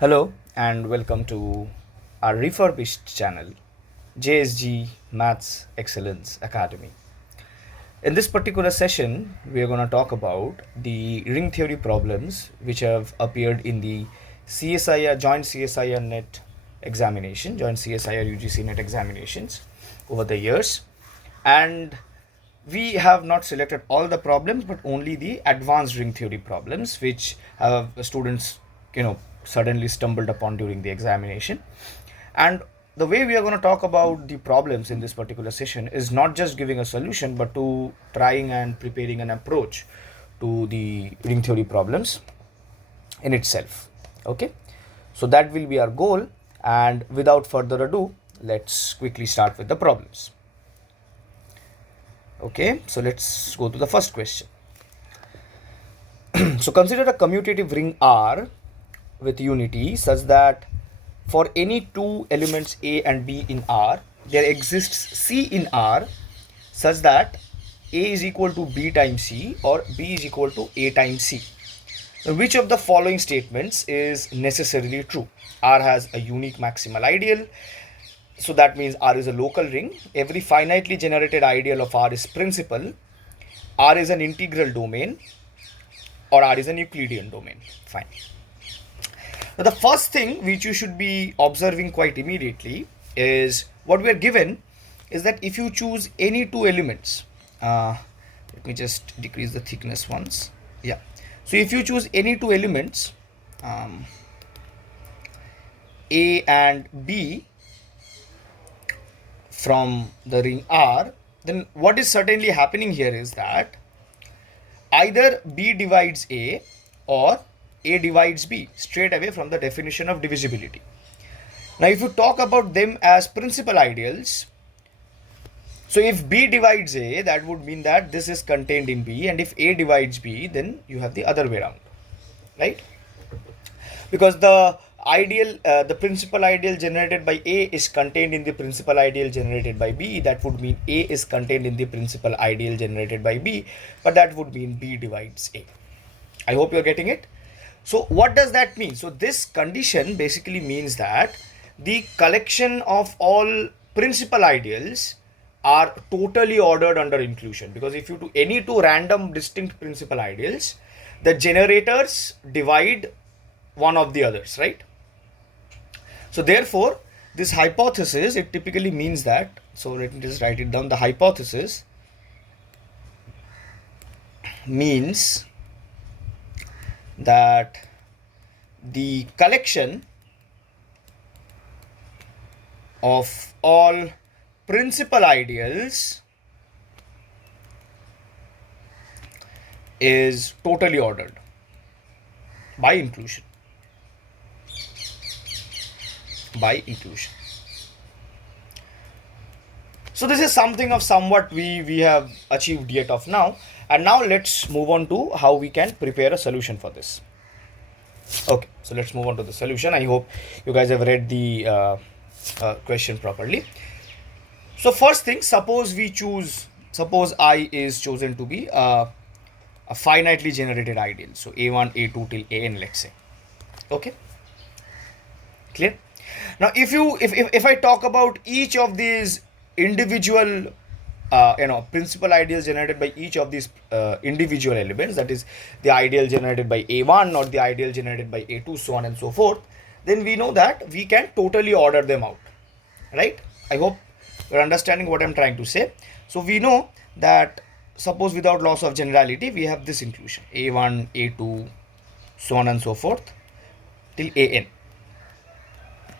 Hello and welcome to our refurbished channel, JSG Maths Excellence Academy. In this particular session, we are going to talk about the ring theory problems which have appeared in the CSIR joint CSIR NET examination, joint CSIR UGC NET examinations over the years. And we have not selected all the problems, but only the advanced ring theory problems, which students, suddenly stumbled upon during the examination. And the way we are going to talk about the problems in this particular session is not just giving a solution, but to trying and preparing an approach to the ring theory problems in itself. Okay, so that will be our goal. And without further ado, let's quickly start with the problems. Okay, so let's go to the first question. So consider a commutative ring R with unity such that for any two elements A and B in R, there exists C in R such that A is equal to B times C or B is equal to A times C. Now, which of the following statements is necessarily true? R has a unique maximal ideal. So that means R is a local ring. Every finitely generated ideal of R is principal. R is an integral domain, or R is an Euclidean domain. Fine. Now, the first thing which you should be observing quite immediately is what we are given is that if you choose any two elements, let me just decrease the thickness once. Yeah. So if you choose any two elements, A and B from the ring R, then what is certainly happening here is that either B divides A or A divides B, straight away from the definition of divisibility. Now, if you talk about them as principal ideals, so if B divides A, that would mean that this is contained in B, and if A divides B, then you have the other way around, right? Because the principal ideal generated by A is contained in the principal ideal generated by B. That would mean A is contained in the principal ideal generated by B, but that would mean B divides A. I hope you're getting it. So what does that mean? So this condition basically means that the collection of all principal ideals are totally ordered under inclusion, because if you do any two random distinct principal ideals, the generators divide one of the others, right? So therefore, this hypothesis, it typically means that, so let me just write it down. The hypothesis means that the collection of all principal ideals is totally ordered by inclusion. So this is something of somewhat we have achieved yet of now, and now let's move on to how we can prepare a solution for this. Okay, so let's move on to the solution. I hope you guys have read the question properly. So first thing, suppose I is chosen to be a finitely generated ideal, so A1 A2 till AN, let's say. Okay, clear? Now if I talk about each of these individual principal ideals generated by each of these individual elements, that is the ideal generated by A1 or the ideal generated by A2, so on and so forth, then we know that we can totally order them out, right? I hope you're understanding what I'm trying to say. So we know that, suppose without loss of generality, we have this inclusion A1 A2 so on and so forth till AN.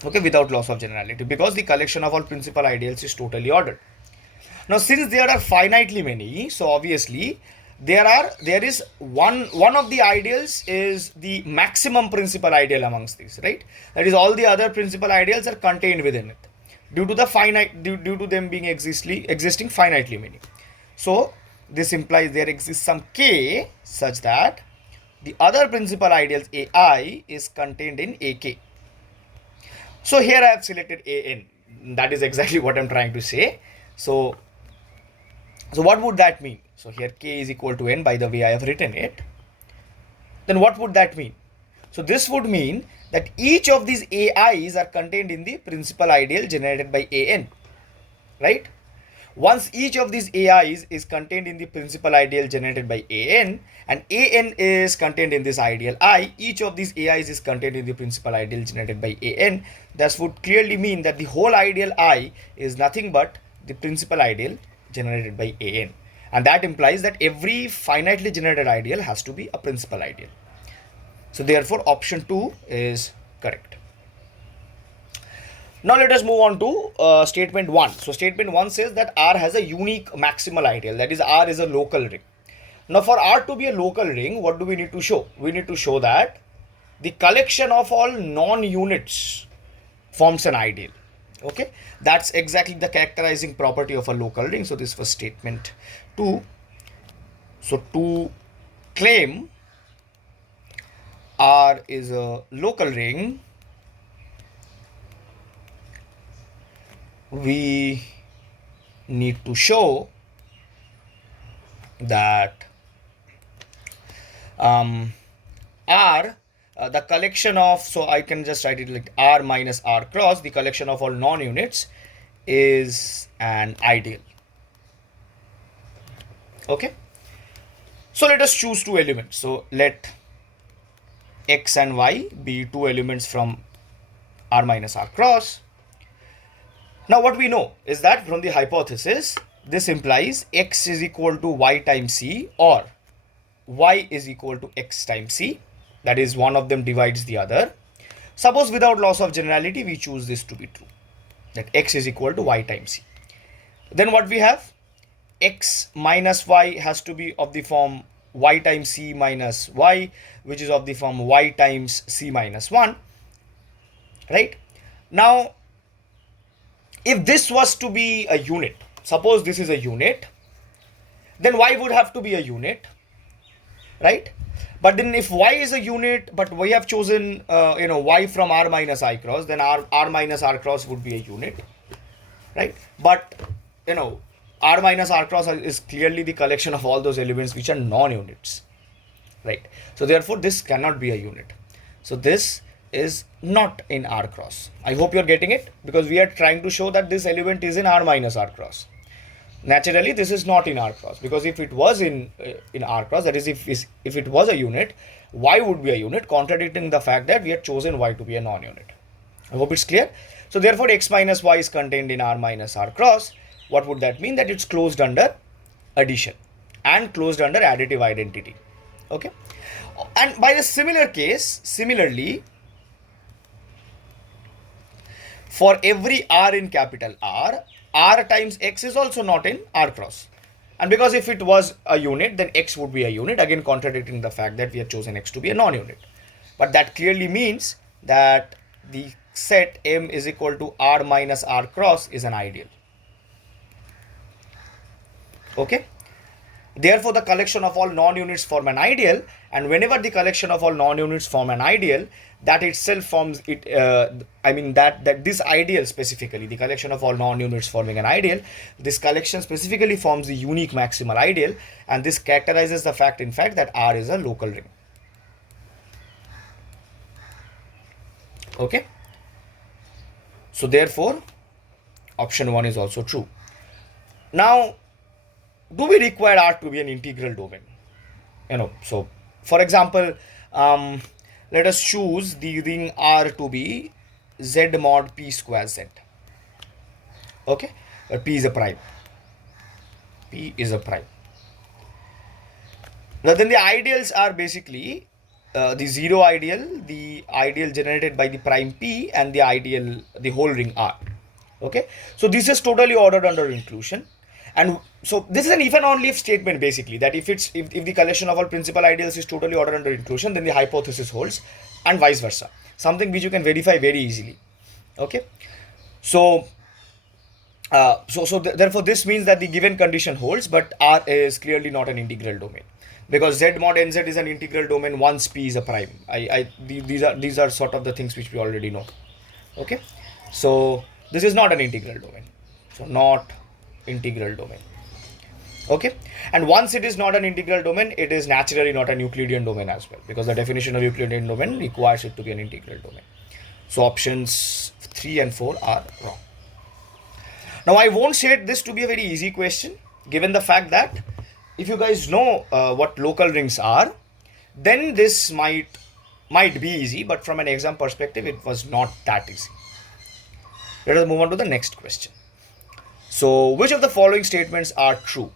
Okay, without loss of generality, because the collection of all principal ideals is totally ordered. Now, since there are finitely many, so obviously there is one of the ideals is the maximum principal ideal amongst these, right? That is, all the other principal ideals are contained within it due to them being existing finitely many. So this implies there exists some K such that the other principal ideals AI is contained in AK. So here I have selected AN. That is exactly what I'm trying to say. So what would that mean? So here K is equal to N, by the way I have written it. Then what would that mean? So this would mean that each of these AIs are contained in the principal ideal generated by AN, right? Once each of these AIs is contained in the principal ideal generated by AN, and AN is contained in this ideal I, each of these AIs is contained in the principal ideal generated by AN. This would clearly mean that the whole ideal I is nothing but the principal ideal generated by AN. And that implies that every finitely generated ideal has to be a principal ideal. So therefore option 2 is correct. Now let us move on to statement 1. So statement 1 says that R has a unique maximal ideal, that is R is a local ring. Now for R to be a local ring, what do we need to show? We need to show that the collection of all non-units forms an ideal. Okay, that's exactly the characterizing property of a local ring. So this was statement 2. So to claim R is a local ring, we need to show that R, the collection of, so I can just write it like R minus R cross, the collection of all non-units is an ideal. Okay, so let us choose two elements. So let X and Y be two elements from R minus R cross. Now what we know is that from the hypothesis, this implies X is equal to Y times C, or Y is equal to X times C. That is, one of them divides the other. Suppose without loss of generality, we choose this to be true, that X is equal to Y times C. Then what we have? X minus Y has to be of the form Y times C minus Y, which is of the form Y times C minus 1. Right? Now, if this was to be a unit, suppose this is a unit, then Y would have to be a unit, right? But then if Y is a unit, but we have chosen Y from R minus I cross, then R minus R cross would be a unit, right? But R minus R cross is clearly the collection of all those elements which are non-units, right? So therefore this cannot be a unit. So this is not in R cross. I hope you're getting it, because we are trying to show that this element is in R minus R cross. Naturally, this is not in R cross, because if it was in R cross, that is, if it was a unit, Y would be a unit, contradicting the fact that we had chosen Y to be a non-unit. I hope it's clear. So therefore, X minus Y is contained in R minus R cross. What would that mean? That it's closed under addition and closed under additive identity. Okay. And by the similar case, similarly, for every R in capital R, R times X is also not in R cross. And because if it was a unit, then X would be a unit, again contradicting the fact that we have chosen X to be a non-unit. But that clearly means that the set M is equal to R minus R cross is an ideal. Okay. Therefore, the collection of all non-units form an ideal, and whenever the collection of all non-units form an ideal, that itself forms it. That this ideal specifically, the collection of all non-units forming an ideal, this collection specifically forms the unique maximal ideal, and this characterizes the fact, in fact, that R is a local ring. Okay. So therefore, option 1 is also true. Now, do we require R to be an integral domain? So for example, let us choose the ring R to be Z mod P square Z. Okay, P is a prime. P is a prime. Now then the ideals are basically the zero ideal, the ideal generated by the prime P, and the ideal, the whole ring R. Okay, so this is totally ordered under inclusion. And so this is an if and only if statement, basically, that if the collection of all principal ideals is totally ordered under inclusion, then the hypothesis holds, and vice versa. Something which you can verify very easily. Okay. So therefore this means that the given condition holds, but R is clearly not an integral domain, because Z mod NZ is an integral domain once P is a prime. These are sort of the things which we already know. Okay. So this is not an integral domain. So not integral domain. Okay, and once it is not an integral domain, it is naturally not a Euclidean domain as well, because the definition of Euclidean domain requires it to be an integral domain. So options 3 and 4 are wrong. Now I won't say this to be a very easy question, given the fact that if you guys know what local rings are, then this might be easy, but from an exam perspective, it was not that easy. Let us move on to the next question. So which of the following statements are true?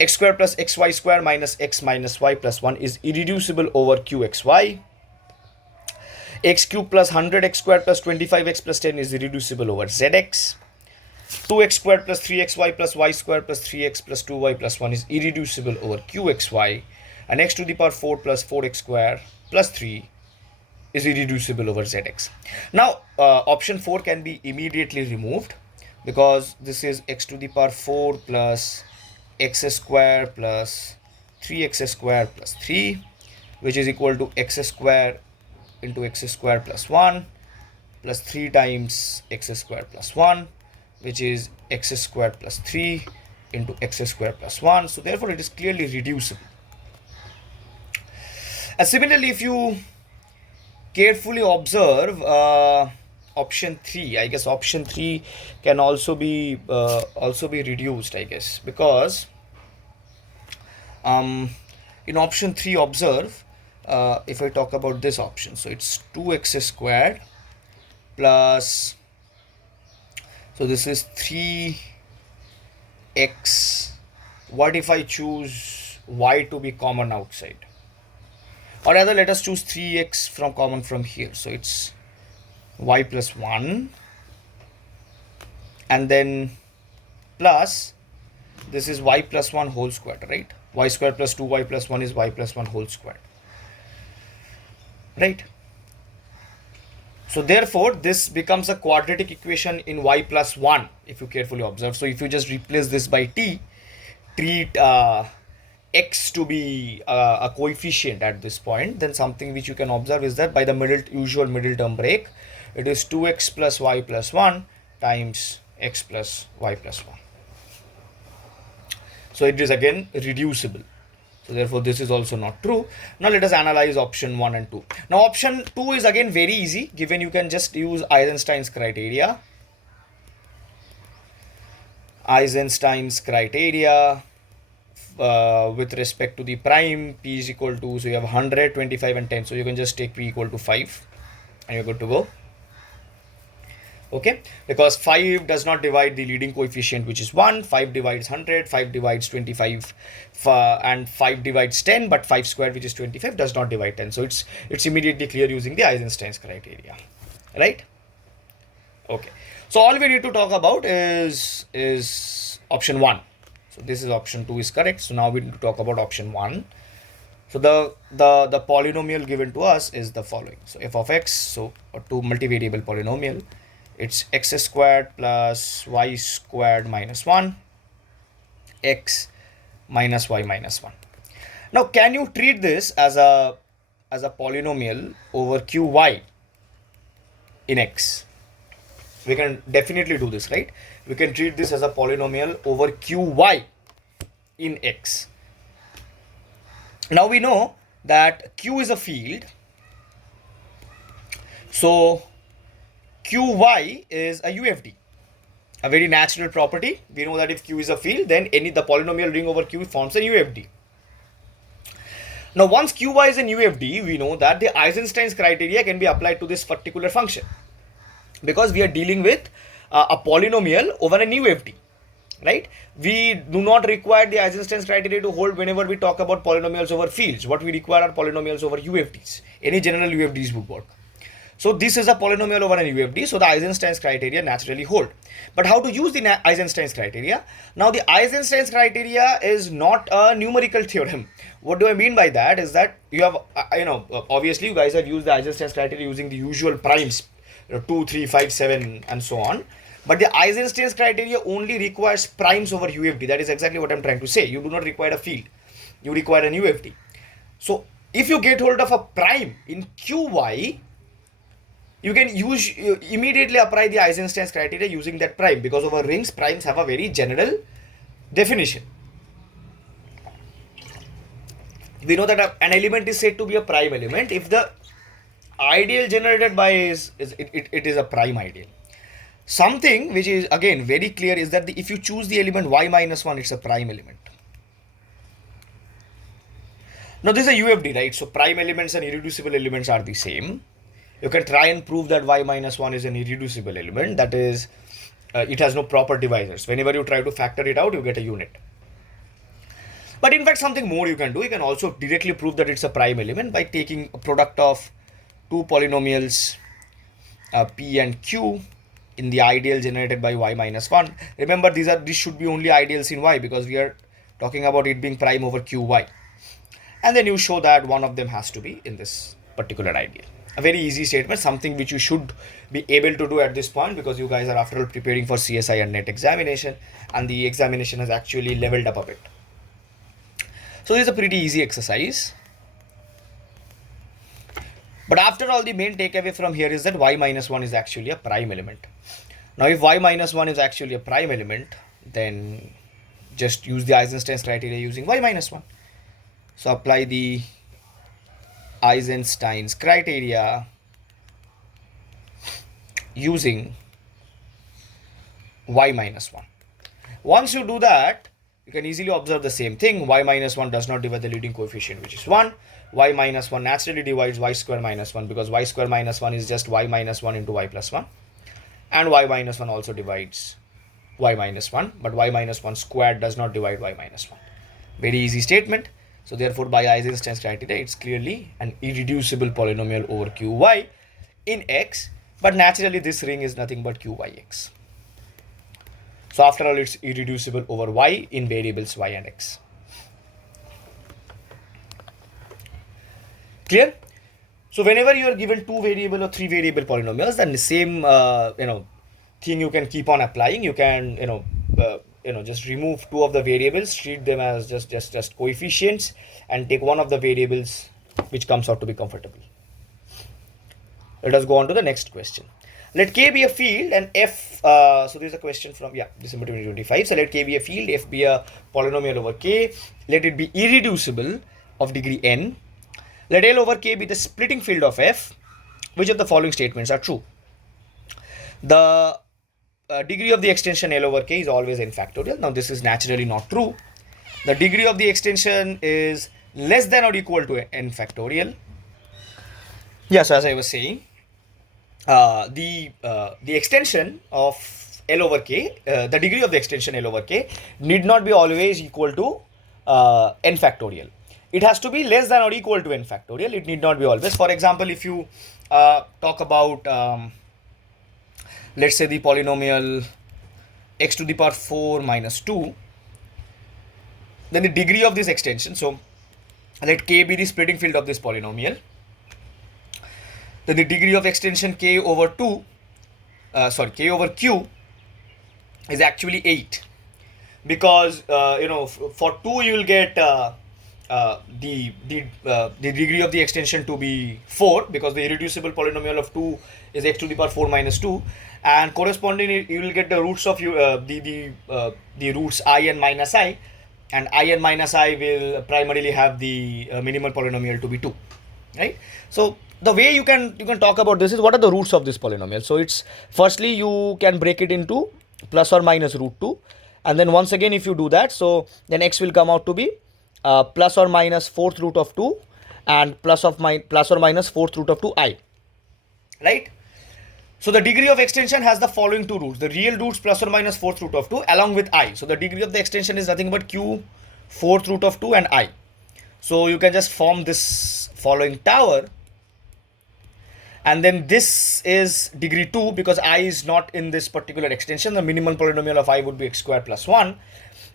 X square plus xy square minus x minus y plus 1 is irreducible over qxy. X cube plus 100x square plus 25x plus 10 is irreducible over zx. 2x squared plus 3xy plus y squared plus 3x plus 2y plus 1 is irreducible over qxy. And x to the power 4 plus 4x square plus 3 is irreducible over zx. Now option 4 can be immediately removed, because this is x to the power 4 plus x square plus 3x square plus 3, which is equal to x square into x square plus 1 plus 3 times x square plus 1, which is x square plus 3 into x square plus 1. So therefore it is clearly reducible. And similarly, if you carefully observe option 3, I guess option 3 can also be reduced, I guess, because in option 3, observe, if I talk about this option, so it's 2x squared plus, so this is 3x. What if I choose y to be common outside? Or rather, let us choose 3x from common from here. So it's y plus 1, and then plus, this is y plus 1 whole squared, right? Y squared plus 2y plus 1 is y plus 1 whole squared, right? So therefore, this becomes a quadratic equation in y plus 1, if you carefully observe. So if you just replace this by t, treat x to be a coefficient at this point, then something which you can observe is that by the usual middle term break, it is 2x plus y plus 1 times x plus y plus 1. So it is again reducible. So therefore this is also not true. Now let us analyze option 1 and 2. Now option 2 is again very easy, given you can just use Eisenstein's criteria. Eisenstein's criteria with respect to the prime, p is equal to, so you have 100, 25 and 10. So you can just take p equal to 5 and you're good to go. Okay, because 5 does not divide the leading coefficient, which is 1. 5 divides 100, 5 divides 25, and 5 divides 10, but 5 squared, which is 25, does not divide 10. So it's immediately clear using the Eisenstein's criteria, right? Okay, so all we need to talk about is option 1. So this is option 2 is correct. So now we need to talk about option 1. So the polynomial given to us is the following. So f of x, so a two multivariable polynomial, it's x squared plus y squared minus 1, x minus y minus 1. Now can you treat this as a polynomial over qy in x? We can definitely do this, right? We can treat this as a polynomial over qy in x. Now we know that q is a field, so qy is a UFD, a very natural property. We know that if q is a field, then the polynomial ring over q forms a UFD. Now once qy is an UFD, we know that the Eisenstein's criteria can be applied to this particular function, because we are dealing with a polynomial over an UFD, right? We do not require the Eisenstein's criteria to hold whenever we talk about polynomials over fields. What we require are polynomials over UFDs. Any general UFDs would work. So this is a polynomial over an UFD, so the Eisenstein's criteria naturally hold. But how to use the Eisenstein's criteria? Now the Eisenstein's criteria is not a numerical theorem. What do I mean by that is that you have, obviously you guys have used the Eisenstein's criteria using the usual primes, 2, 3, 5, 7 and so on. But the Eisenstein's criteria only requires primes over UFD. That is exactly what I'm trying to say. You do not require a field. You require an UFD. So if you get hold of a prime in QY, you can immediately apply the Eisenstein's criteria using that prime, because over rings, primes have a very general definition. we know that an element is said to be a prime element if the ideal generated by it is a prime ideal. Something which is again very clear is that if you choose the element y minus 1, it's a prime element. Now this is a UFD, right? So prime elements and irreducible elements are the same. You can try and prove that y minus 1 is an irreducible element. That is, it has no proper divisors. Whenever you try to factor it out, you get a unit. But in fact, something more you can do. You can also directly prove that it's a prime element by taking a product of two polynomials p and q in the ideal generated by y minus 1. Remember, these should be only ideals in y because we are talking about it being prime over qy. And then you show that one of them has to be in this particular ideal. A very easy statement, something which you should be able to do at this point because you guys are after all preparing for CSIR NET examination and the examination has actually leveled up a bit. So this is a pretty easy exercise. But after all, the main takeaway from here is that y minus 1 is actually a prime element. Now if y minus 1 is actually a prime element, then just use the Eisenstein's criteria using y minus 1. So apply the Eisenstein's criteria using y minus 1. Once you do that, you can easily observe the same thing. Y minus 1 does not divide the leading coefficient, which is 1. Y minus 1 naturally divides y square minus 1 because y square minus 1 is just y minus 1 into y plus 1. And y minus 1 also divides y minus 1. But y minus 1 squared does not divide y minus 1. Very easy statement. So therefore, by Eisenstein's criteria, it's clearly an irreducible polynomial over qy in x. But naturally, this ring is nothing but qyx. So after all, it's irreducible over y in variables y and x. Clear? So whenever you are given 2 variable or 3 variable polynomials, then the same thing you can keep on applying. You can just remove 2 of the variables, treat them as just coefficients, and take one of the variables which comes out to be comfortable. Let us go on to the next question. Let K be a field and F, so this is a question from, December 2025. So let K be a field, F be a polynomial over K. Let it be irreducible of degree n. Let L over K be the splitting field of F. Which of the following statements are true? The degree of the extension L over K is always n factorial. Now this is naturally not true. The degree of the extension is less than or equal to n factorial. Yes, as I was saying, the extension of L over K, the degree of the extension L over K need not be always equal to n factorial. It has to be less than or equal to n factorial. It need not be always. For example, if you talk about, let's say the polynomial x to the power 4 minus 2, then the degree of this extension, so let K be the splitting field of this polynomial, then the degree of extension K over Q is actually 8, because for 2 you will get the degree of the extension to be 4, because the irreducible polynomial of 2 is x to the power 4 minus 2, and correspondingly you will get the roots of the roots I and minus I, and I and minus I will primarily have the minimal polynomial to be 2, right? So the way you can talk about this is what are the roots of this polynomial. So it's, firstly you can break it into plus or minus root 2, and then once again if you do that, so then x will come out to be plus or minus 4th root of 2 and plus or minus 4th root of 2i, right? So the degree of extension has the following 2 roots, the real roots plus or minus 4th root of 2 along with I. So the degree of the extension is nothing but q 4th root of 2 and I. So you can just form this following tower, and then this is degree 2 because I is not in this particular extension. The minimal polynomial of I would be x squared plus 1,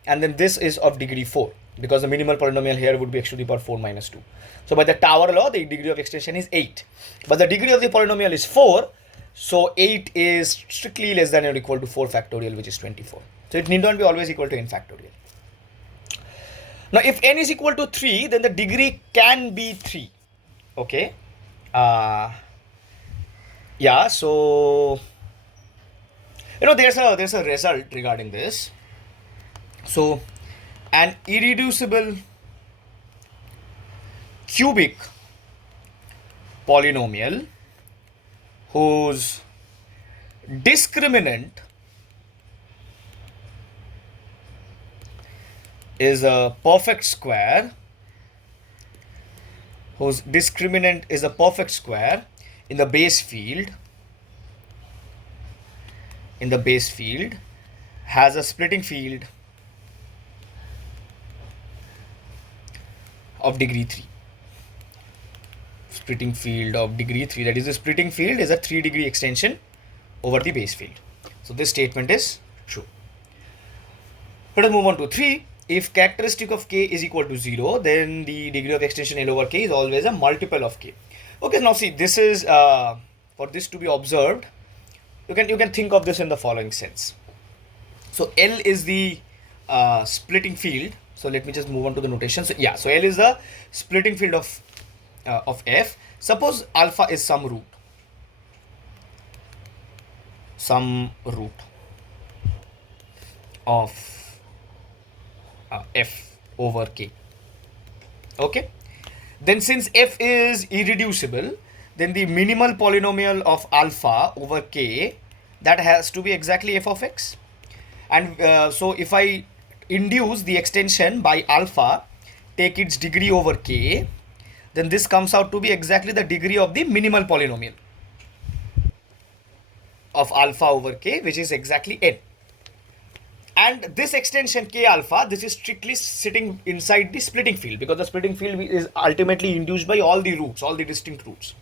and then this is of degree 4 because the minimal polynomial here would be x to the power 4 minus 2. So by the tower law, the degree of extension is 8, but the degree of the polynomial is 4, so 8 is strictly less than or equal to 4 factorial, which is 24. So it need not be always equal to n factorial. Now if n is equal to 3, then the degree can be 3, okay? So there's a result regarding this. So an irreducible cubic polynomial whose discriminant is a perfect square, whose discriminant is a perfect square in the base field, has a splitting field of degree 3. Splitting field of degree 3, that is, the splitting field is a 3-degree extension over the base field. So this statement is true. Let us move on to 3. If characteristic of k is equal to 0, then the degree of extension L over k is always a multiple of k. Okay, now see, this is for this to be observed, you can think of this in the following sense. So L is the splitting field. So let me just move on to the notation. So yeah, so L is the splitting field of f. Suppose alpha is some root of f over k. Okay, then since f is irreducible, then the minimal polynomial of alpha over k, that has to be exactly f of x. And so if I induce the extension by alpha, take its degree over k, then this comes out to be exactly the degree of the minimal polynomial of alpha over k, which is exactly n. And this extension k alpha, this is strictly sitting inside the splitting field, because the splitting field is ultimately induced by all the roots, all the distinct roots.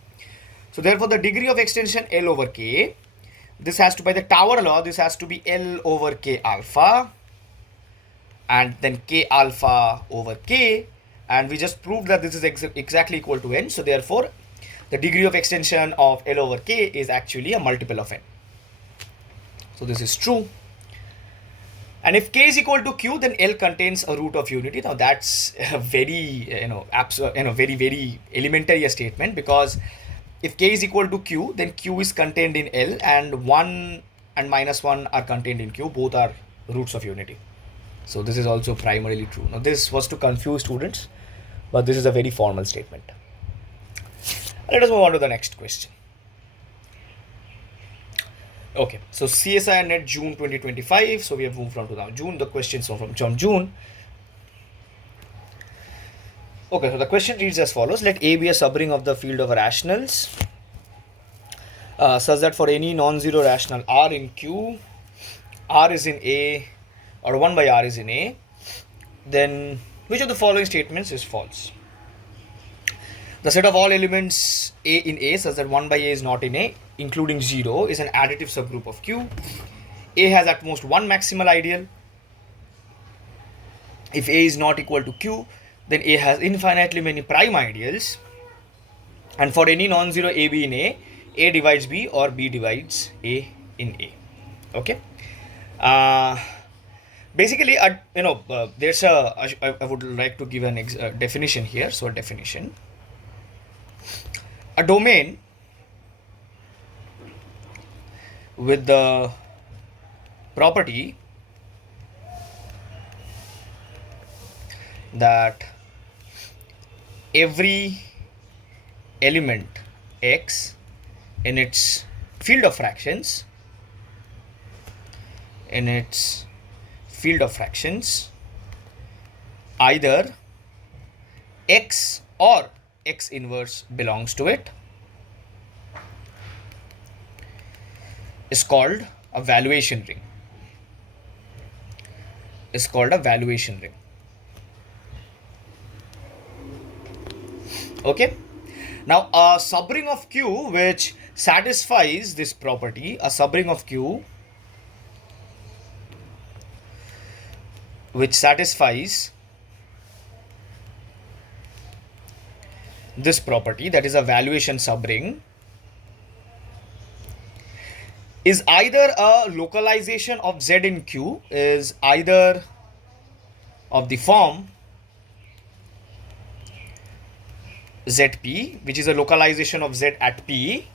So therefore the degree of extension L over k, this has to, by the Tower law, this has to be L over k alpha, and then k alpha over k, and we just proved that this is exactly equal to n. So therefore the degree of extension of L over k is actually a multiple of n. So this is true. And if k is equal to q, then L contains a root of unity. Now that's a very very elementary statement, because if k is equal to q, then q is contained in L, and 1 and minus 1 are contained in q. Both are roots of unity. So this is also primarily true. Now this was to confuse students, but this is a very formal statement. Let us move on to the next question. Okay, so CSIR NET June 2025. So we have moved on to now June. The questions are from June. Okay, so the question reads as follows. Let A be a subring of the field of rationals such that for any non-zero rational R in Q, R is in A, or 1 by R is in A, then which of the following statements is false? The set of all elements A in A such that 1 by A is not in A, including 0, is an additive subgroup of Q. A has at most one maximal ideal. If A is not equal to Q, then A has infinitely many prime ideals. And for any non-zero AB in A divides B, or B divides A in A. Okay. Basically, there's I would like to give an definition here. So a definition. A domain with the property that every element x in its field of fractions either x or x inverse belongs to it is called a valuation ring. Okay. Now a subring of Q which satisfies this property, a subring of Q which satisfies this property, that is a valuation subring, is either a localization of Z in Q, is either of the form ZP, which is a localization of Z at P,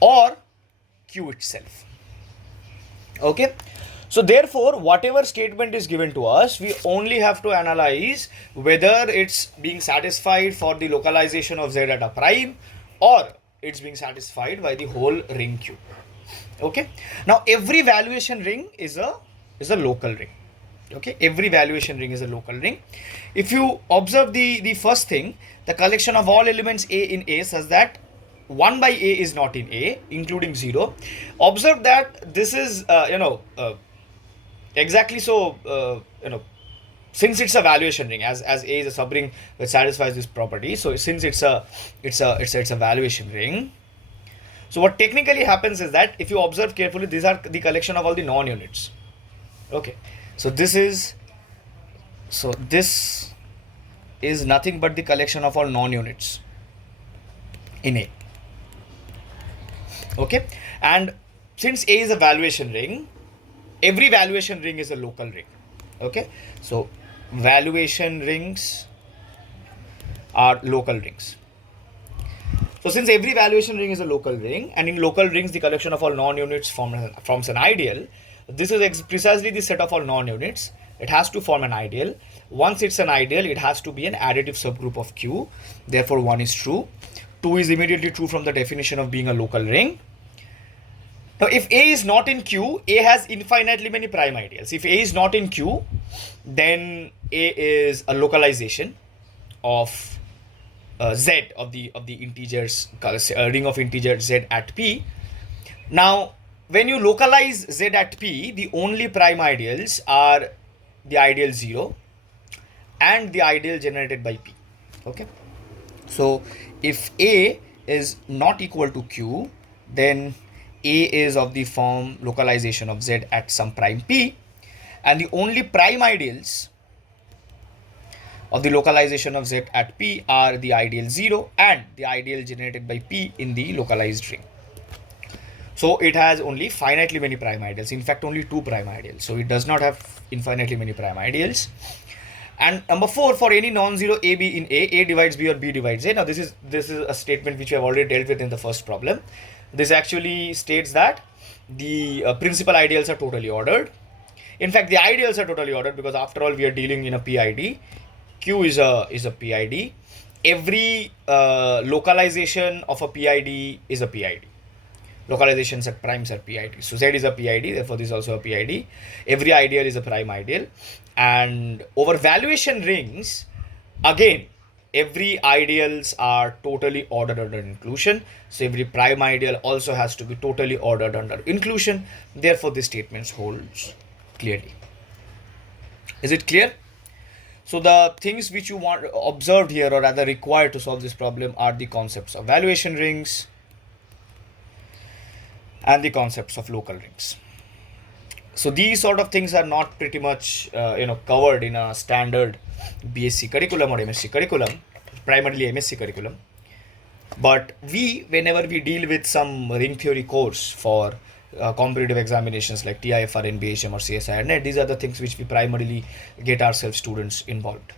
or Q itself. Okay. So therefore, whatever statement is given to us, we only have to analyze whether it's being satisfied for the localization of Z at a prime, or it's being satisfied by the whole ring Q. Okay. Now every valuation ring is a local ring. Okay, every valuation ring is a local ring. If you observe the first thing, the collection of all elements A in A such that 1 by A is not in A, including 0. Observe that this is exactly so since it's a valuation ring, as A is a subring which satisfies this property. So since it's a valuation ring, so what technically happens is that if you observe carefully, these are the collection of all the non-units. Okay, so this is nothing but the collection of all non-units in A. Okay, and since A is a valuation ring, every valuation ring is a local ring. Okay, so valuation rings are local rings. So since every valuation ring is a local ring, and in local rings the collection of all non-units forms an ideal, this is precisely the set of all non-units. It has to form an ideal. Once it's an ideal, it has to be an additive subgroup of Q. Therefore 1 is true. 2 is immediately true from the definition of being a local ring. Now if A is not in Q, A has infinitely many prime ideals. If A is not in Q, then A is a localization of Z of the integers, ring of integers Z at P. Now when you localize Z at P, the only prime ideals are the ideal 0 and the ideal generated by P. Okay, so if A is not equal to Q, then A is of the form localization of Z at some prime P, and the only prime ideals of the localization of Z at P are the ideal 0 and the ideal generated by P in the localized ring. So it has only finitely many prime ideals, in fact only 2 prime ideals. So it does not have infinitely many prime ideals. And number 4, for any non-zero AB in A divides B or B divides A. Now this is a statement which we have already dealt with in the first problem. This actually states that the principal ideals are totally ordered. In fact, the ideals are totally ordered because after all we are dealing in a PID. Q is a PID. Every localization of a PID is a PID. Localizations at primes are PID. So Z is a PID, therefore this is also a PID. Every ideal is a prime ideal. And over valuation rings, again, every ideals are totally ordered under inclusion. So every prime ideal also has to be totally ordered under inclusion. Therefore this statement holds clearly. Is it clear? So the things which you want observed here, or rather required to solve this problem, are the concepts of valuation rings and the concepts of local rings. So these sort of things are not pretty much covered in a standard BSc curriculum or MSc curriculum, primarily MSc curriculum. But whenever we deal with some ring theory course for competitive examinations like TIFR, NBHM or CSIR NET, these are the things which we primarily get ourselves students involved.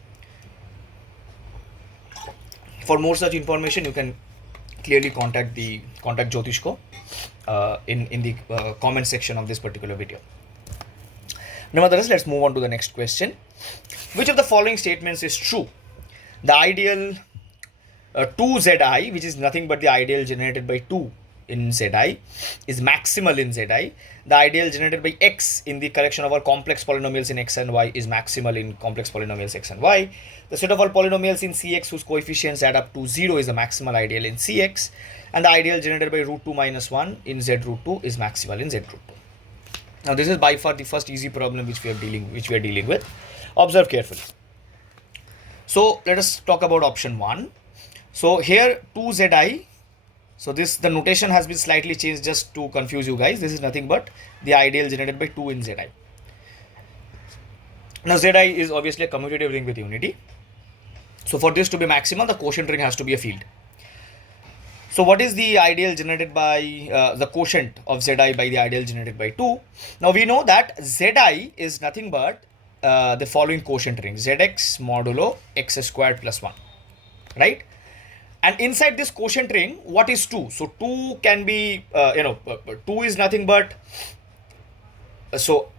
For more such information, you can clearly contact Jyotishko in the comment section of this particular video. Nevertheless, let's move on to the next question. Which of the following statements is true? The ideal 2Zi, which is nothing but the ideal generated by 2 in Zi, is maximal in Zi. The ideal generated by X in the collection of all complex polynomials in X and Y is maximal in complex polynomials X and Y. The set of all polynomials in Cx whose coefficients add up to 0 is a maximal ideal in Cx. And the ideal generated by root 2 minus 1 in Z root 2 is maximal in Z root 2. Now this is by far the first easy problem which we are dealing with. Observe carefully. So let us talk about option 1. So here 2Zi. So the notation has been slightly changed just to confuse you guys. This is nothing but the ideal generated by 2 in Zi. Now Zi is obviously a commutative ring with unity. So for this to be maximal, the quotient ring has to be a field. So what is the ideal generated by the quotient of Zi by the ideal generated by 2? Now we know that Zi is nothing but the following quotient ring: Zx modulo x squared plus 1, right? And inside this quotient ring, what is 2? So 2 can be, 2 is nothing but, so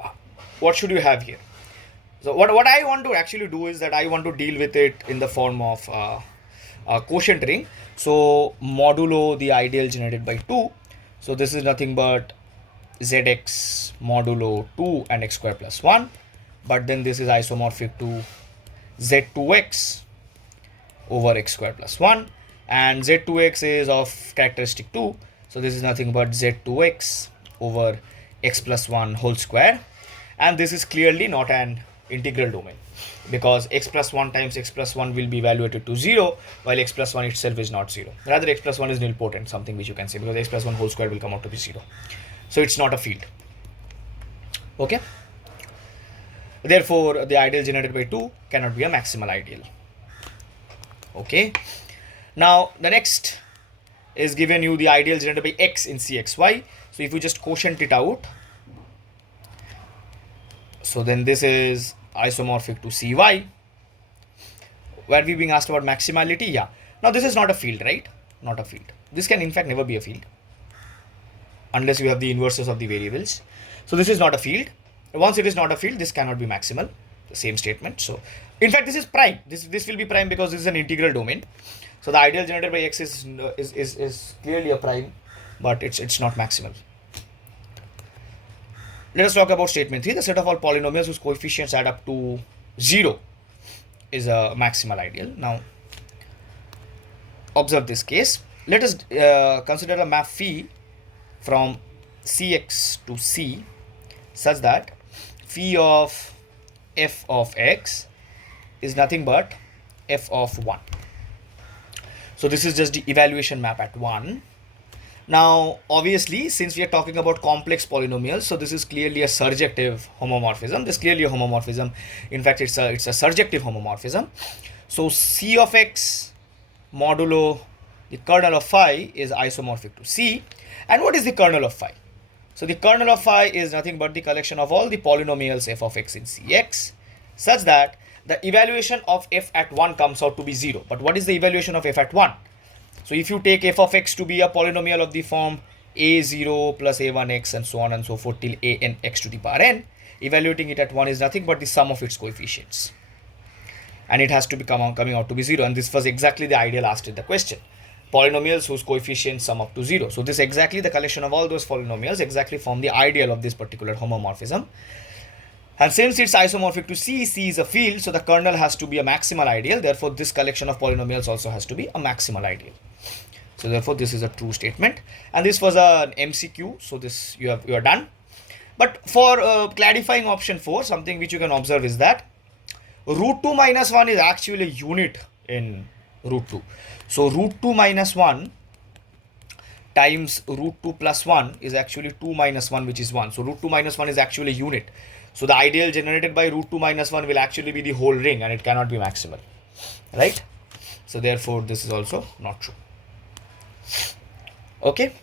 what should you have here? So what I want to actually do is that I want to deal with it in the form of a quotient ring. So modulo the ideal generated by 2. So this is nothing but zx modulo 2 and x square plus 1. But then this is isomorphic to z2x over x square plus 1. And z2x is of characteristic 2. So this is nothing but z2x over x plus 1 whole square. And this is clearly not an integral domain, because x plus 1 times x plus 1 will be evaluated to 0, while x plus 1 itself is not 0. Rather, x plus 1 is nilpotent, something which you can say, because x plus 1 whole square will come out to be 0. So it's not a field. Okay. Therefore, the ideal generated by 2 cannot be a maximal ideal. Okay. Now, the next is given you the ideal generated by x in CXY. So if you just quotient it out, so then this is isomorphic to CY. Were we being asked about maximality? Yeah. Now this is not a field, right? Not a field. This can in fact never be a field unless you have the inverses of the variables. So this is not a field. Once it is not a field, this cannot be maximal. The same statement. So in fact, this is prime. This will be prime because this is an integral domain. So the ideal generated by x is clearly a prime, but it's not maximal. Let us talk about statement 3. The set of all polynomials whose coefficients add up to 0 is a maximal ideal. Now, observe this case. Let us consider a map phi from Cx to C such that phi of f of x is nothing but f of 1. So this is just the evaluation map at 1. Now, obviously, since we are talking about complex polynomials, so this is clearly a surjective homomorphism. This is clearly a homomorphism. In fact, it's a surjective homomorphism. So C of x modulo the kernel of phi is isomorphic to C. And what is the kernel of phi? So the kernel of phi is nothing but the collection of all the polynomials f of x in Cx, such that the evaluation of f at 1 comes out to be 0. But what is the evaluation of f at 1? So if you take f of x to be a polynomial of the form a0 plus a1x and so on and so forth till a n x to the power n, evaluating it at 1 is nothing but the sum of its coefficients. And it has to be coming out to be 0. And this was exactly the ideal asked in the question. Polynomials whose coefficients sum up to 0. So this exactly the collection of all those polynomials exactly form the ideal of this particular homomorphism. And since it's isomorphic to C, C is a field, so the kernel has to be a maximal ideal. Therefore, this collection of polynomials also has to be a maximal ideal. So therefore, this is a true statement. And this was an MCQ. So this you are done. But for clarifying option 4, something which you can observe is that root 2 minus 1 is actually a unit in root 2. So root 2 minus 1 times root 2 plus 1 is actually 2 minus 1, which is 1. So root 2 minus 1 is actually a unit. So the ideal generated by root 2 minus 1 will actually be the whole ring, and it cannot be maximal, right? So therefore, this is also not true. Okay.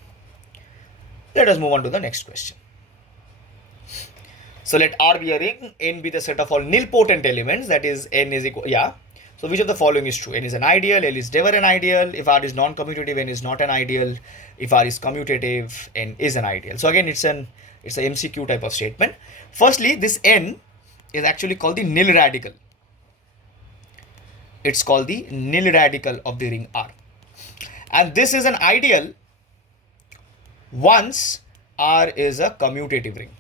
Let us move on to the next question. So let R be a ring, N be the set of all nilpotent elements, that is N is equal, yeah. So which of the following is true? N is an ideal, L is never an ideal. If R is non-commutative, N is not an ideal. If R is commutative, N is an ideal. So again, it's an MCQ type of statement. Firstly, this N is actually called the nil radical. It's called the nil radical of the ring R. And this is an ideal once R is a commutative ring.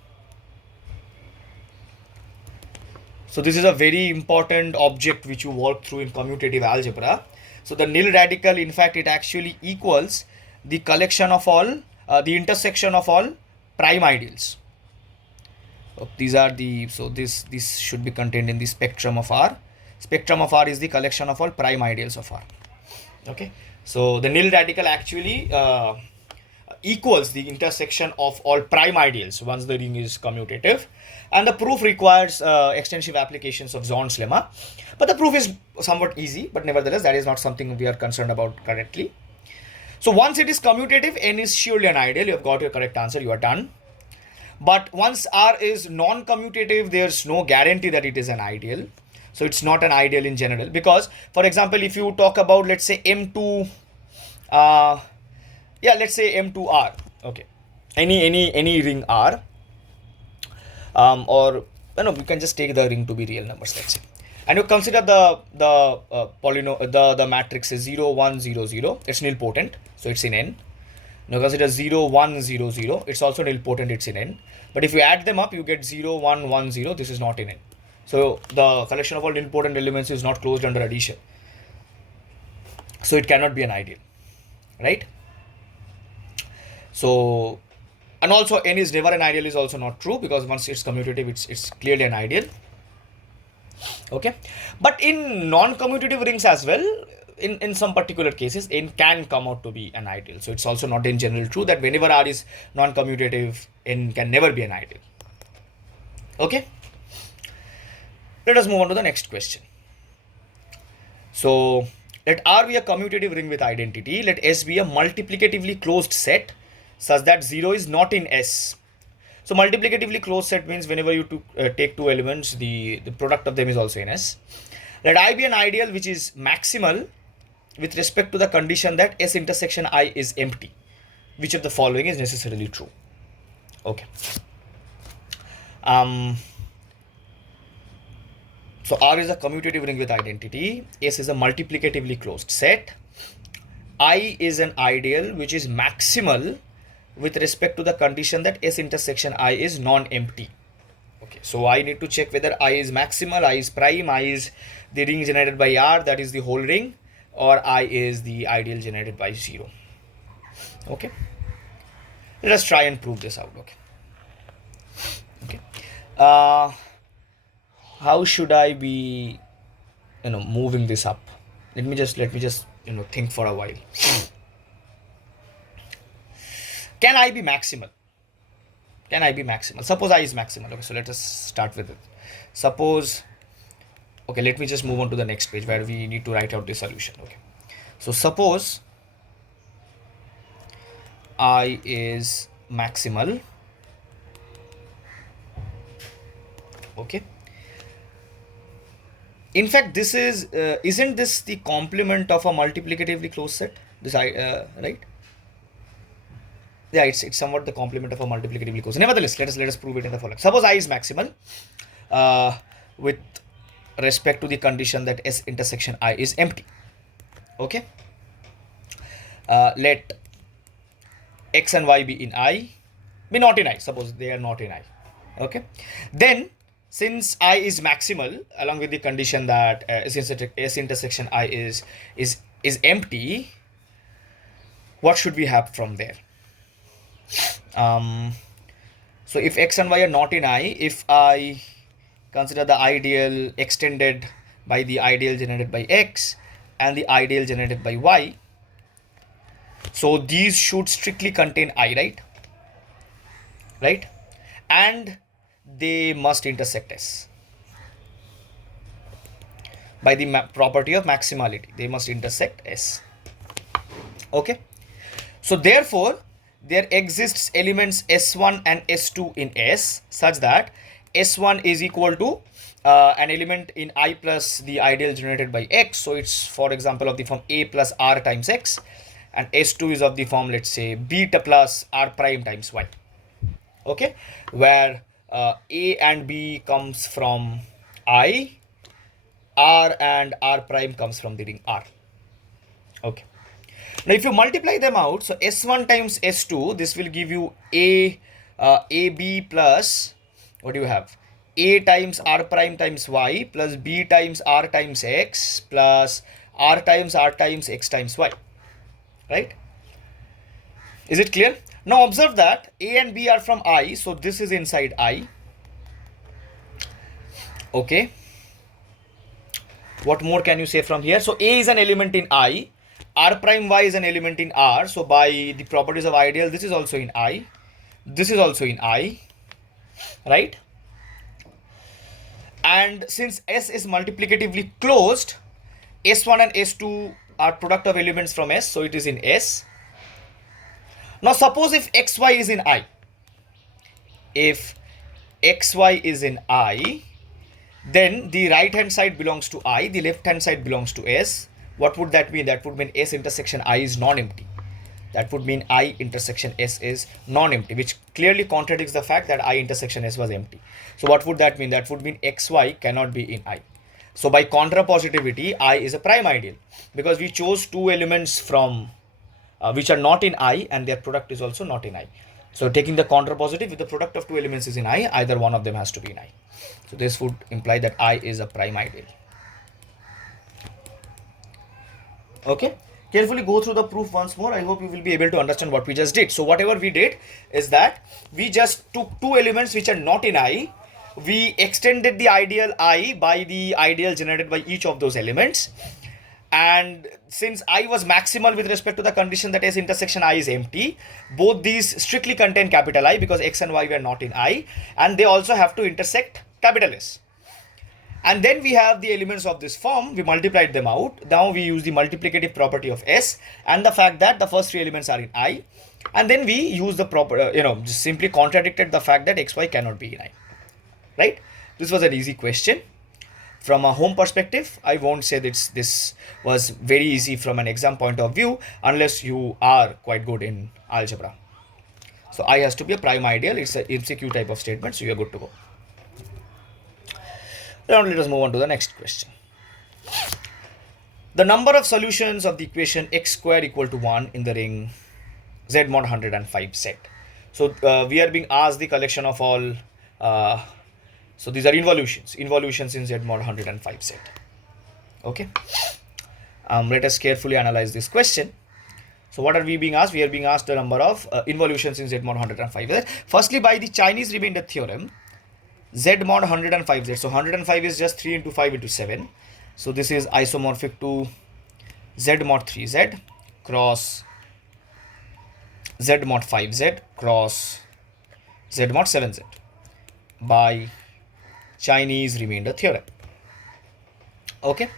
So this is a very important object which you work through in commutative algebra. So the nil radical, in fact, it actually equals the collection of all, the intersection of all prime ideals. So these are the, so this should be contained in the spectrum of R. Spectrum of R is the collection of all prime ideals of R. Okay. So the nil radical actually equals the intersection of all prime ideals once the ring is commutative. And the proof requires extensive applications of Zorn's lemma. But the proof is somewhat easy, but nevertheless, that is not something we are concerned about currently. So once it is commutative, N is surely an ideal. You have got your correct answer. You are done. But once R is non-commutative, there's no guarantee that it is an ideal. So it's not an ideal in general. Because, for example, if you talk about, let's say, M2, let's say M2R. Okay. Any ring R. Or no, we can just take the ring to be real numbers, let's say. And you consider the matrix is 0, 1, 0, 0. It's nilpotent, so it's in N. Now consider 0, 1, 0, 0. It's also nilpotent, it's in N. But if you add them up, you get 0, 1, 1, 0. This is not in N. So the collection of all nilpotent elements is not closed under addition. So it cannot be an ideal, right? So, and also N is never an ideal is also not true, because once it's commutative, it's clearly an ideal. Okay, but in non-commutative rings as well, in some particular cases, N can come out to be an ideal. So it's also not in general true that whenever R is non-commutative, N can never be an ideal. Okay, let us move on to the next question. So let R be a commutative ring with identity. Let S be a multiplicatively closed set such that 0 is not in S. So multiplicatively closed set means whenever you take two elements, the product of them is also in S. Let I be an ideal which is maximal with respect to the condition that S intersection I is empty. Which of the following is necessarily true? Okay. So R is a commutative ring with identity. S is a multiplicatively closed set. I is an ideal which is maximal with respect to the condition that S intersection I is non-empty. Okay, so I need to check whether I is maximal, I is prime, I is the ring generated by R, that is the whole ring, or I is the ideal generated by 0. Okay, let us try and prove this out. Okay. How should I be, moving this up? Let me just think for a while. Can I be maximal? Can I be maximal? Suppose I is maximal. Okay, so let us start with it. Suppose, okay, let me just move on to the next page where we need to write out the solution. Okay, so suppose I is maximal. Okay. In fact, this is, isn't this the complement of a multiplicatively closed set? This right? Yeah, it's somewhat the complement of a multiplicatively closed. Nevertheless, let us prove it in the following. Suppose I is maximal with respect to the condition that S intersection I is empty. Okay. Let X and Y be in I, be not in I. Suppose they are not in I. Okay. Then, since I is maximal, along with the condition that S intersection I is empty, what should we have from there? So if X and Y are not in I, if I consider the ideal extended by the ideal generated by X and the ideal generated by Y, so these should strictly contain I, right? And they must intersect S by the property of maximality. They must intersect S. Okay. So therefore, there exists elements S1 and S2 in S such that S1 is equal to an element in I plus the ideal generated by X. So it's, for example, of the form A plus R times X, and S2 is of the form, let's say, beta plus R prime times Y. Okay, where A and B comes from I, R and R prime comes from the ring R. Okay. Now, if you multiply them out, so S1 times S2, this will give you AB plus, what do you have? A times R prime times Y plus B times R times X plus R times X times Y. Right? Is it clear? Now observe that A and B are from I, so this is inside I. Okay. What more can you say from here? So A is an element in I. R prime Y is an element in R. So by the properties of ideal, this is also in I. This is also in I. Right? And since S is multiplicatively closed, S1 and S2 are product of elements from S. So it is in S. Now suppose if XY is in I. If XY is in I, then the right hand side belongs to I, the left hand side belongs to S. What would that mean? That would mean S intersection I is non-empty. that would mean I intersection S is non-empty, which clearly contradicts the fact that I intersection S was empty. So what would that mean? That would mean XY cannot be in I. So by contrapositivity, I is a prime ideal because we chose two elements from which are not in I and their product is also not in I. So taking the contrapositive, if the product of two elements is in I, either one of them has to be in I. So this would imply that I is a prime ideal. Okay, carefully go through the proof once more. I hope you will be able to understand what we just did. So whatever we did is that we just took two elements which are not in I. We extended the ideal I by the ideal generated by each of those elements. And since I was maximal with respect to the condition that S intersection I is empty, both these strictly contain capital I because X and Y were not in I, and they also have to intersect capital S. And then we have the elements of this form, we multiplied them out. Now we use the multiplicative property of S and the fact that the first three elements are in I. And then we use the proper, just simply contradicted the fact that XY cannot be in I. Right? This was an easy question. From a home perspective, I won't say that this was very easy from an exam point of view unless you are quite good in algebra. So I has to be a prime ideal. It's an MCQ type of statement, so you're good to go. Now let us move on to the next question. The number of solutions of the equation x square equal to 1 in the ring Z mod 105 set. So we are being asked the collection of all so these are involutions in Z mod 105 set. Okay. Let us carefully analyze this question. So what are we being asked? We are being asked the number of involutions in Z mod 105. Firstly, by the Chinese remainder theorem, Z mod 105Z. So 105 is just 3 into 5 into 7. So this is isomorphic to Z mod 3Z cross Z mod 5Z cross Z mod 7Z by Chinese remainder theorem. Okay.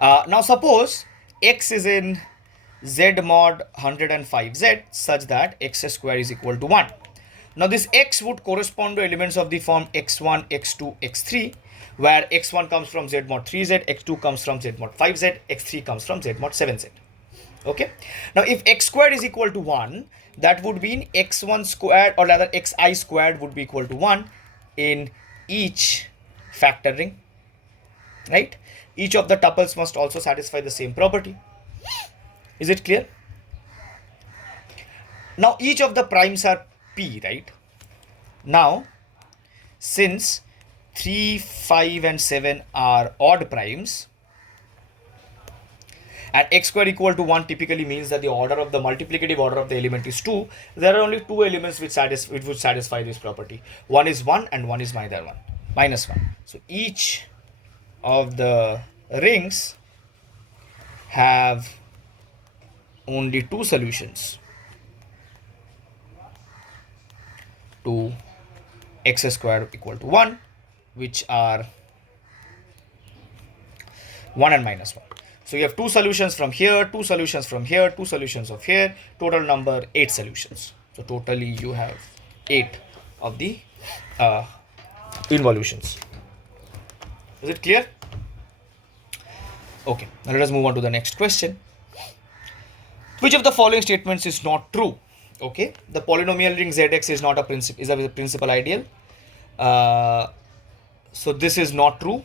Now suppose X is in Z mod 105Z such that X square is equal to 1. Now this X would correspond to elements of the form X1, X2, X3, where X1 comes from Z mod 3Z, X2 comes from Z mod 5Z, X3 comes from Z mod 7Z. Okay. Now if X squared is equal to 1, that would mean X1 squared or rather Xi squared would be equal to 1 in each factor ring, right? Each of the tuples must also satisfy the same property. Is it clear? Now each of the primes are P, right? Now since 3, 5 and 7 are odd primes and x square equal to 1 typically means that the order of the multiplicative order of the element is 2, there are only two elements which would satisfy this property. One is 1 and one is minus 1. So each of the rings have only two solutions to x square equal to 1, which are 1 and minus 1. So you have two solutions from here, two solutions from here, two solutions of here, total number 8 solutions. So totally you have 8 of the involutions. Is it clear? Okay, now let us move on to the next question. Which of the following statements is not true? Okay, the polynomial ring Zx is not a principal ideal. So this is not true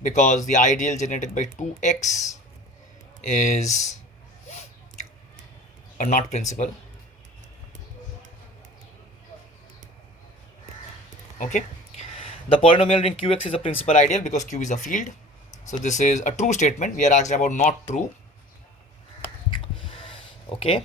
because the ideal generated by 2x is not principal. Okay, the polynomial ring Qx is a principal ideal because Q is a field. So this is a true statement. We are asked about not true. Okay,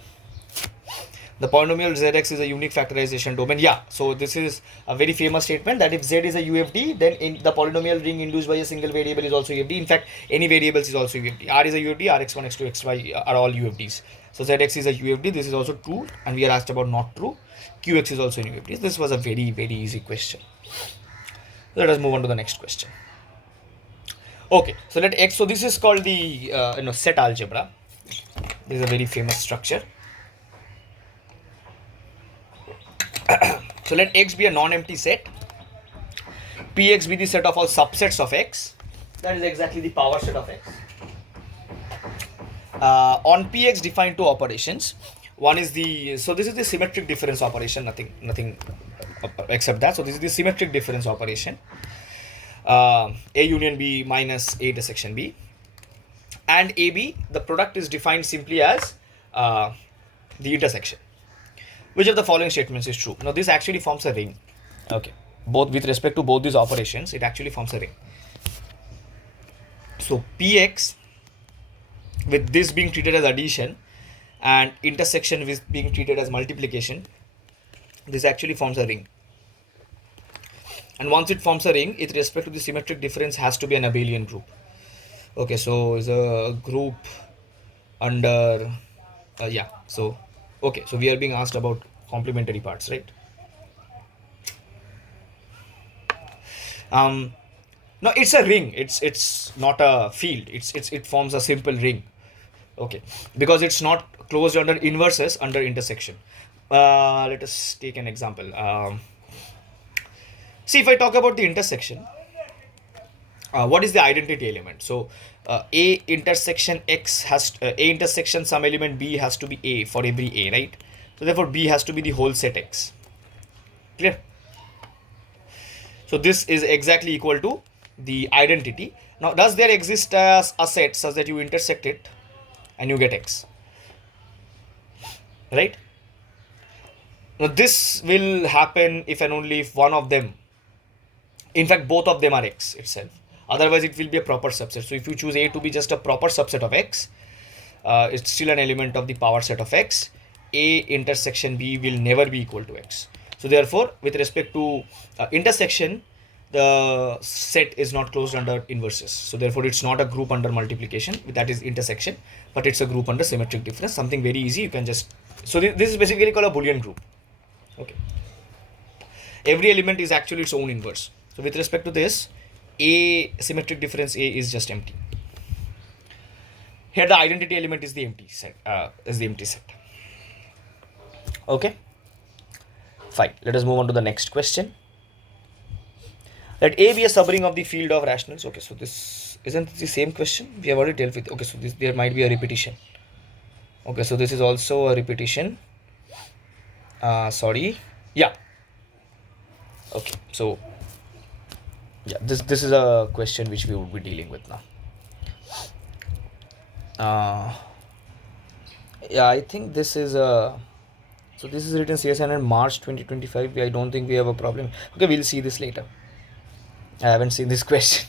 the polynomial Zx is a unique factorization domain. Yeah, so this is a very famous statement that if Z is a UFD, then in the polynomial ring induced by a single variable is also UFD. In fact, any variables is also UFD. R is a UFD, Rx1, X2, Xy are all UFDs. So Zx is a UFD. This is also true, and we are asked about not true. Qx is also an UFD. This was a very, very easy question. Let us move on to the next question. Okay, so let X. So this is called the set algebra. This is a very famous structure. So let X be a non-empty set. Px be the set of all subsets of X. That is exactly the power set of X. On Px define two operations. One is this is the symmetric difference operation, nothing except that. So this is the symmetric difference operation. A union B minus A intersection B. And AB, the product is defined simply as the intersection. Which of the following statements is true? Now this actually forms a ring. Okay. Both with respect to both these operations, it actually forms a ring. So Px with this being treated as addition and intersection with being treated as multiplication, this actually forms a ring. And once it forms a ring, with respect to the symmetric difference, has to be an abelian group. Okay, so is a group under yeah. So okay, so we are being asked about complementary parts, right? No, it's a ring. It's not a field. It forms a simple ring. Okay, because it's not closed under inverses under intersection. Let us take an example. See, if I talk about the intersection, what is the identity element? So A intersection X has A intersection some element B has to be A for every A, right? So therefore B has to be the whole set X. Clear? So this is exactly equal to the identity. Now, does there exist a set such that you intersect it and you get X? Right? Now, this will happen if and only if one of them, in fact, both of them are X itself. Otherwise, it will be a proper subset. So if you choose A to be just a proper subset of X, it's still an element of the power set of X. A intersection B will never be equal to X. So therefore, with respect to intersection, the set is not closed under inverses. So therefore, it's not a group under multiplication, that is intersection, but it's a group under symmetric difference. Something very easy. You can just, so this is basically called a Boolean group. Okay. Every element is actually its own inverse. So with respect to this, A symmetric difference A is just empty. Here the identity element is the empty set. Okay. Fine. Let us move on to the next question. Let A be a subring of the field of rationals. Okay, so this isn't the same question we have already dealt with. Okay, so this there might be a repetition. Okay, so this is also a repetition. Sorry. Yeah. Okay, so yeah, this is a question which we would be dealing with now. Yeah, I think this is a. So this is written CSIR NET March 2025. I don't think we have a problem. Okay, we'll see this later. I haven't seen this question.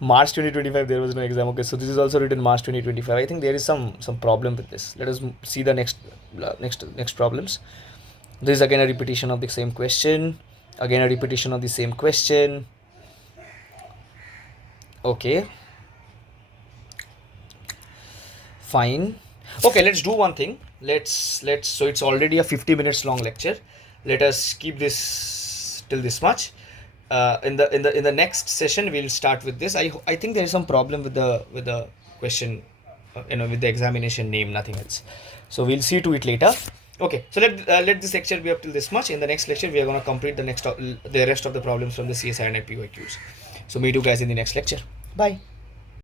March 2025, there was no exam. Okay, so this is also written March 2025. I think there is some problem with this. Let us see the next problems. This is again a repetition of the same question. Again a repetition of the same question. Okay. Fine. Okay, let's do one thing. Let's so it's already a 50 minutes long lecture. Let us keep this till this much. In the next session we'll start with this. I think there is some problem with the question, with the examination name, nothing else. So we'll see to it later. Okay, so let this lecture be up till this much. In the next lecture we are going to complete the rest of the problems from the CSIR NET PYQs. So meet you guys in the next lecture. Bye.